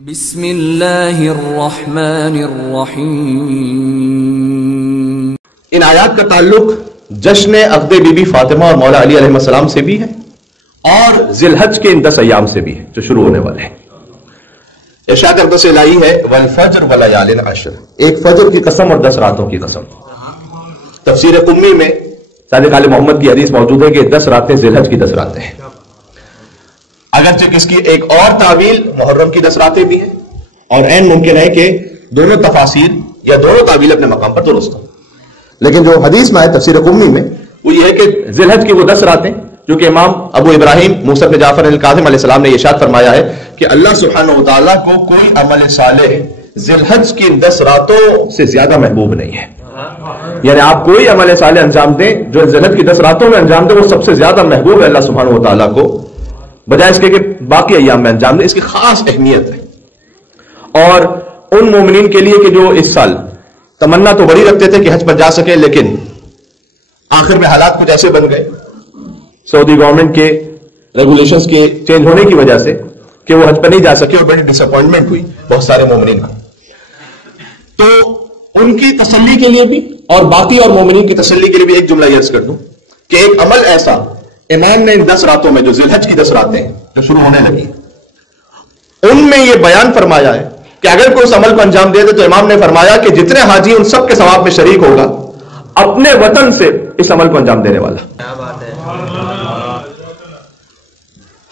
بسم اللہ الرحمن الرحیم۔ ان آیات کا تعلق جشن عقد بی بی فاطمہ اور مولا علی علیہ السلام سے بھی ہے اور ذی الحج کے ان 10 ایام سے بھی ہے جو شروع ہونے والے ہیں۔ ارشاد اقدس الہی ہے والفجر ولیال عشر، ایک فجر کی قسم اور 10 راتوں کی قسم۔ تفسیر قمی میں صادق آل محمد کی حدیث موجود ہے کہ 10 راتیں ذی الحج کی 10 راتیں ہیں، اگرچہ اس کی ایک اور تعویل محرم کی 10 راتیں بھی ہیں، اور عین ممکن ہے کہ دونوں تفاسیر یا دونوں تعویل اپنے مقام پر درست ہوں، لیکن جو حدیث میں ہے تفسیر قمی میں وہ یہ ہے کہ ذی الحج کی وہ 10 راتیں جو کہ امام ابو ابراہیم موسیٰ بن جعفر الکاظم علیہ السلام نے ارشاد فرمایا ہے کہ اللہ سبحانہ و تعالیٰ کو کوئی عمل صالح ذی الحج کی 10 راتوں سے زیادہ محبوب نہیں ہے۔ یعنی آپ کوئی عمل صالح انجام دیں جو ذی الحج کی 10 راتوں میں انجام دیں، وہ سب سے زیادہ محبوب ہے اللہ سبحانہ و تعالیٰ کو، بجائے اس کے کہ باقی ایام میں انجام دیں۔ اس کی خاص اہمیت ہے، اور ان مومنین کے لیے کہ جو اس سال تمنا تو بڑی رکھتے تھے کہ حج پر جا سکے، لیکن آخر میں حالات کچھ ایسے بن گئے سعودی گورنمنٹ کے ریگولیشنز کے چینج ہونے کی وجہ سے کہ وہ حج پر نہیں جا سکے، اور بڑی ڈس اپوائنٹمنٹ ہوئی بہت سارے مومنین کو۔ تو ان کی تسلی کے لیے بھی اور باقی اور مومنین کی تسلی کے لیے بھی ایک جملہ عرض کر دوں کہ ایک عمل ایسا امام نے ان 10 راتوں میں جو ذی الحج کی 10 راتیں ہیں جو شروع ہونے لگی، ان میں یہ بیان فرمایا ہے کہ اگر کوئی اس عمل کو انجام دے دے تو امام نے فرمایا کہ جتنے حاجی ان سب کے ثواب میں شریک ہوگا اپنے وطن سے اس عمل کو انجام دینے والا۔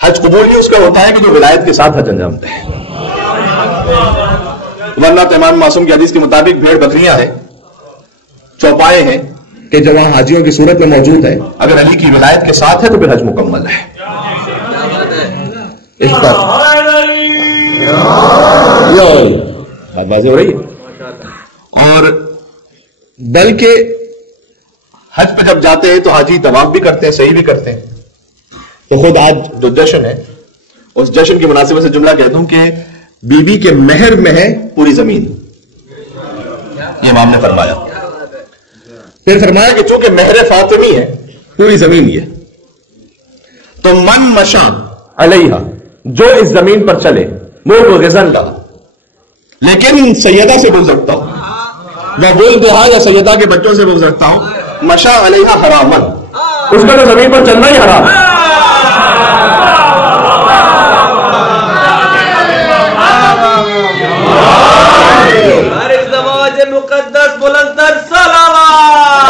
حج قبول ہی اس کا ہوتا ہے کہ جو ولایت کے ساتھ حج انجام دے، ورنہ تو امام معصوم کی حدیث کے مطابق بھیڑ بکریاں ہیں، چوپائے ہیں کہ جو وہاں حاجیوں کی صورت میں موجود ہے، اگر علی کی ولایت کے ساتھ ہے تو پھر حج مکمل ہے۔ اس پر بات واضح ہو رہی ہے، اور بلکہ حج پہ جب جاتے ہیں تو حاجی طواف بھی کرتے ہیں، صحیح بھی کرتے ہیں۔ تو خود آج جو جشن ہے اس جشن کی مناسبت سے جملہ کہتا ہوں کہ بی بی کے مہر میں ہے پوری زمین، یہ امام نے فرمایا۔ پھر فرمایا کہ چونکہ مہر فاطمی ہے پوری زمین یہ، تو من مشا علیہا، جو اس زمین پر چلے وہ غزن لہا، لیکن سیدہ سے بغض رکھتا ہوں، میں بول دہا یا سیدہ کے بچوں سے بغض رکھتا ہوں، مشا علیہا حرامن، اس کا تو زمین پر چلنا ہی حرام ہے۔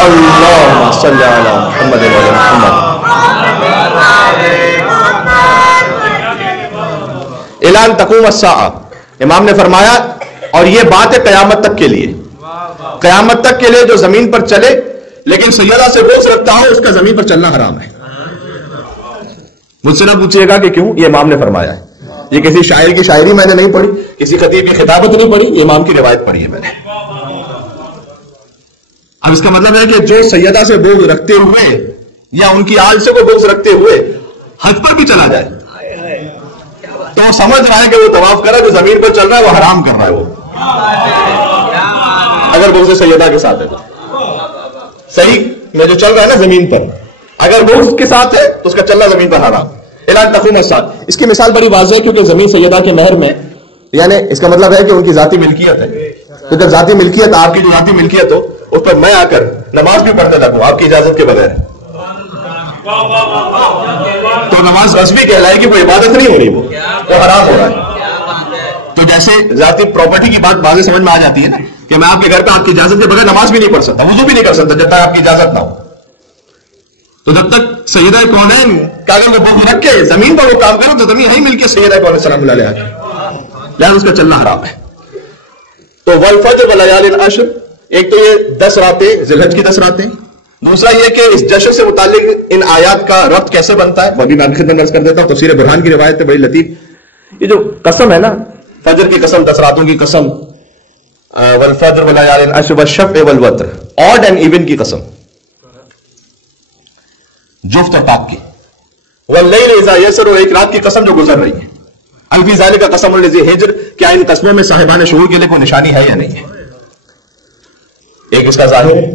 اللہم صلی علی محمد وعلی محمد۔ اعلان تقوم الساعہ، امام نے فرمایا، اور یہ بات ہے قیامت تک کے لیے، قیامت تک کے لیے جو زمین پر چلے لیکن سیدہ سے بغض رکھتا ہو اس کا زمین پر چلنا حرام ہے۔ مجھ سے نہ پوچھئے گا کہ کیوں، یہ امام نے فرمایا ہے، یہ کسی شاعر کی شاعری میں نے نہیں پڑھی، کسی خطیب کی خطابت نہیں پڑھی، یہ امام کی روایت پڑھی ہے میں نے۔ اب اس کا مطلب ہے کہ جو سیدہ سے بغض رکھتے ہوئے یا ان کی آل سے کو بغض رکھتے ہوئے حج پر بھی چلا جائے تو وہ سمجھ رہا ہے کہ وہ طواف کر رہا ہے، جو زمین پر چل رہا ہے وہ حرام کر رہا ہے، وہ اگر بغض سیدہ کے ساتھ ہے تو صحیح میں جو چل رہا ہے نا زمین پر، اگر بغض کے ساتھ ہے تو اس کا چلنا زمین پر حرام۔ اعلان تقوم الساعہ، اس کی مثال بڑی واضح ہے کیونکہ زمین سیدہ کے مہر میں، یعنی اس کا مطلب ہے کہ ان کی ذاتی ملکیت ہے، تو جب ذاتی ملکیت، آپ کی جو ذاتی ملکیت ہو اس پر میں آ کر نماز بھی پڑھنے لگوں آپ کی اجازت کے بغیر، تو نماز غصبی کہلائے کہ وہ عبادت نہیں ہو رہی، وہ حرام ہو رہا ہے۔ تو جیسے ذاتی پراپرٹی کی بات واضح سمجھ میں آ جاتی ہے نا کہ میں آپ کے گھر پہ آپ کی اجازت کے بغیر نماز بھی نہیں پڑھ سکتا، وضو بھی نہیں کر سکتا جب تک آپ کی اجازت نہ ہو، تو جب تک سیدہ کونین کا اگر وہ بغض رکھ کے زمین پر وہ کام کرو تو زمین ہے ملک سیدہ کونین سلام اللہ علیہ، لہذا اس کا چلنا حرام ہے۔ تو والفجر ولیال عشر، ایک تو یہ 10 راتیں ذی الحج کی 10 راتیں، دوسرا یہ کہ اس جشن سے متعلق ان آیات کا ربط کیسے بنتا ہے وہ بھی میں آپ کی خدمت میں عرض کر دیتا ہوں۔ تفسیر برہان کی روایت ہے بڑی لطیف، یہ جو قسم ہے نا، فجر کی قسم، 10 راتوں کی قسم، والفجر ولیال عشر والشفع والوتر، آڈ اینڈ ایون کی قسم، جفت اور طاق کی، واللیل اذا یسر، اور ایک رات کی قسم جو گزر رہی ہے، الفی ذالک قسم الذی ہجر، کیا ان قسموں میں صاحبان شعور کے لیے کوئی نشانی ہے یا نہیں ہے؟ ایک اس کا ظاہر ہے،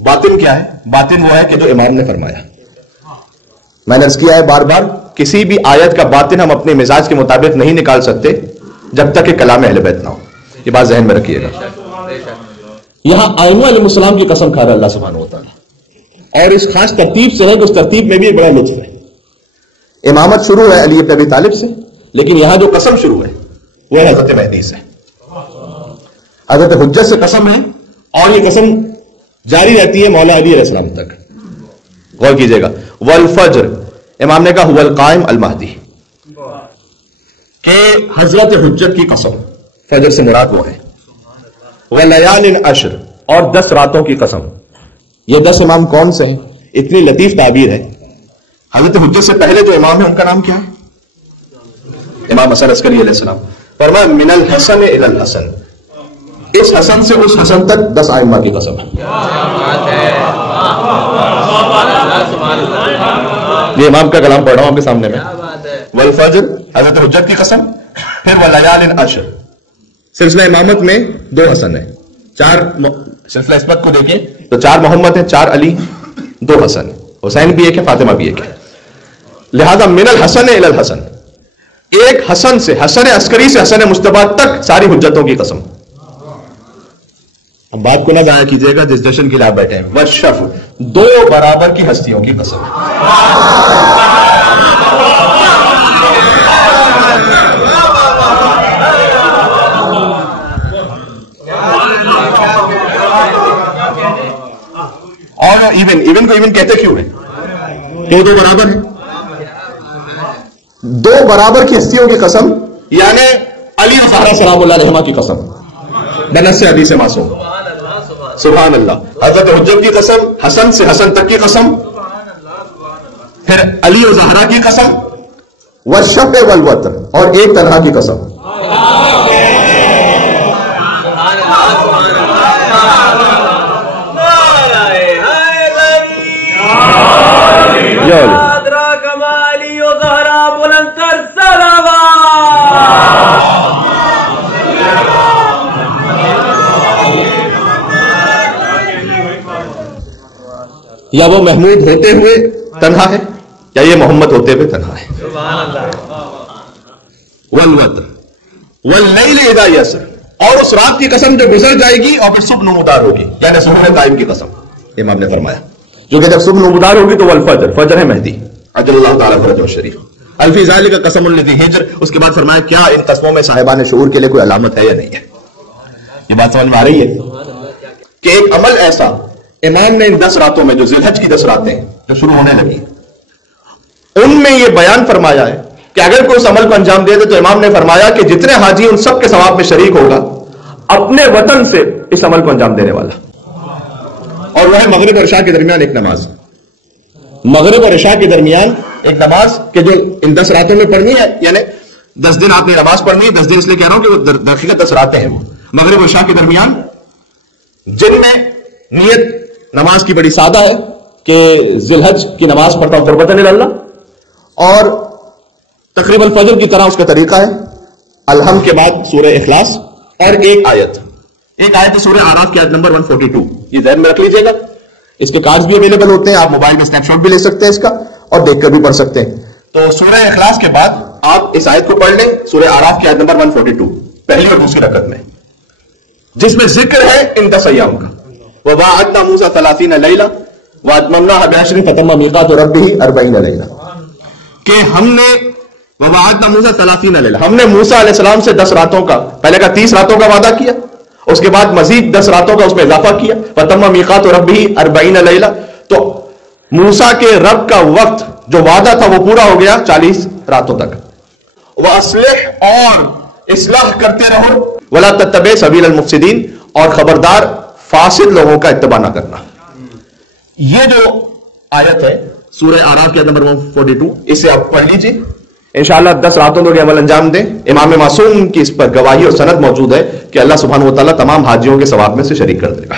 باطن کیا ہے؟ باطن وہ ہے کہ جو امام نے فرمایا، میں نے عرض کیا ہے بار بار، کسی بھی آیت کا باطن ہم اپنے مزاج کے مطابق نہیں نکال سکتے، جب تک کہ کلام اہل بیت نہ ہو. یہ بات ذہن میں رکھیے گا. یہاں ائمہ علیہ السلام کی قسم کھا رہا اللہ سبحانہ و تعالیٰ, اور اس خاص ترتیب سے ہے کہ اس ترتیب میں بھی ایک بڑا لطف ہے. امامت شروع ہے علی ابن ابی طالب سے, لیکن یہاں جو قسم شروع ہے وہ ہے حضرت مہدی سے. حضرت حجت سے قسم ہے, اور یہ قسم جاری رہتی ہے مولا علی علیہ السلام تک. غور کیجئے گا. والفجر, امام نے کہا هو القائم المہدی, کہ حضرت حجت کی قسم, فجر سے مراد وہ ہے. ولیال عشر, اور 10 راتوں کی قسم. یہ 10 امام کون سے ہیں؟ اتنی لطیف تعبیر ہے. حضرت حجت سے پہلے جو امام ہے ان کا نام کیا ہے؟ امام حسن عسکری علیہ السلام. فرمایا من الحسن الی الحسن, اس حسن سے اس حسن تک 10 ائمہ کی قسم ہے. یہ امام کا کلام پڑھ رہا ہوں آپ کے سامنے میں. والفجر حضرت حجت کی قسم, پھر ولیال عشر. سلسلہ امامت میں 2 حسن ہیں, 4 سلسلہ اسمت کو دیکھیں تو 4 محمد ہیں, 4 علی, 2 حسن, حسین بھی ایک ہے, فاطمہ بھی ایک ہے. لہذا من الحسن الی الحسن, ایک حسن سے, حسن عسکری سے حسن مصطفیٰ تک ساری حجتوں کی قسم. اب بات کو نہ ضائع کیجیے گا جس جشن کے لیے آپ بیٹھے ہیں. والشفع, 2 برابر کی ہستیوں کی قسم. اور ایون کو ایون کہتے کیوں ہیں؟ کہ 2 برابر ہیں. 2 برابر کی ہستیوں کی قسم, یعنی علی زہرا سلام اللہ علیہما کی قسم, بنص حدیث معصوم. سبحان اللہ. حضرت حجت کی قسم, حسن سے حسن تک کی قسم, پھر علی و زہرا کی قسم, والشفع والوتر, اور ایک تنہا کی قسم. یا وہ محمود ہوتے ہوئے تنہا ہے, یا یہ محمد ہوتے ہوئے تنہا ہے. والوتر واللیل اذا یسر, اور اس رات کی قسم جو گزر جائے گی اور پھر صبح نمودار ہوگی, یعنی ظہور قائم کی قسم. امام نے فرمایا جو کہ جب صبح نمودار ہوگی تو والفجر, فجر ہے مہدی عجل اللہ تعالیٰ فرجہ الشریف. الفی ذالک قسم الذی حجر, اس کے بعد فرمایا کیا ان قسموں میں صاحبان شعور کے لیے کوئی علامت ہے یا نہیں ہے. یہ بات سمجھ میں آ رہی ہے کہ ایک عمل ایسا امام نے ان 10 راتوں میں, جو ذی الحج کی 10 راتیں جو شروع ہونے لگی, ان میں یہ بیان فرمایا ہے کہ اگر کوئی اس عمل کو انجام دے دے تو امام نے فرمایا کہ جتنے حاجی ان سب کے ثواب میں شریک ہوگا اپنے وطن سے اس عمل کو انجام دینے والا. اور وہ ہے مغرب اور عشاء کے درمیان ایک نماز. مغرب اور عشاء کے درمیان ایک نماز کہ جو ان 10 راتوں میں پڑھنی ہے, یعنی 10 دن آپ نے نماز پڑھنی ہے. 10 دن اس لیے کہہ رہا ہوں کہ وہ درخیلت 10 راتیں ہیں مغرب اور عشاء کے درمیان, جن میں نیت نماز کی بڑی سادہ ہے کہ ذی الحج کی نماز پڑھتا ہوں قربۃ اللہ, اور تقریباً فجر کی طرح اس کا طریقہ ہے الحمد کے بعد سورہ اخلاص, اور ایک آیت سورہ اعراف کی آیت نمبر 142. یہ ذہن میں رکھ لیجئے گا. اس کے کارڈز بھی اویلیبل ہوتے ہیں, آپ موبائل میں اسنیپ شاٹ بھی لے سکتے ہیں اس کا, اور دیکھ کر بھی پڑھ سکتے ہیں. تو سورہ اخلاص کے بعد آپ اس آیت کو پڑھ لیں, سورہ اعراف کی آیت نمبر 142, پہلی اور دوسری رکعت میں, جس میں ذکر ہے ان 10 ایام کا. وَوَاعَدْنَا مُوسَىٰ 30 لَيْلَةً وَأَتْمَمْنَاهَا بِعَشْرٍ فَتَمَّ مِيقَاتُ رَبِّهِ 40 لَيْلَةً, کہ ہم نے وَوَاعَدْنَا مُوسَىٰ 30 لَيْلَةً, ہم نے موسیٰ علیہ السلام سے 10 راتوں کا, پہلے کا 30 راتوں کا وعدہ کیا, اس کے بعد مزید 10 راتوں کا اس میں اضافہ کیا. فَتَمَّ مِيقَاتُ رَبِّهِ 40 لَيْلَةً, تو موسیٰ کے رب کا وقت جو وعدہ تھا وہ پورا ہو گیا 40 راتوں تک. وَأَصْلِحْ, اور اصلاح کرتے رہو. وَلَا تَتَّبِعْ سَبِيلَ الْمُفْسِدِينَ, اور خبردار فاسد لوگوں کا اتباع نہ کرنا. یہ جو آیت ہے سورہ اعراف کی آیت نمبر 142, اسے آپ پڑھ لیجیے انشاءاللہ. 10 راتوں میں عمل انجام دیں. امام معصوم کی اس پر گواہی اور سند موجود ہے کہ اللہ سبحانہ و تعالیٰ تمام حاجیوں کے ثواب میں سے شریک کر دے گا.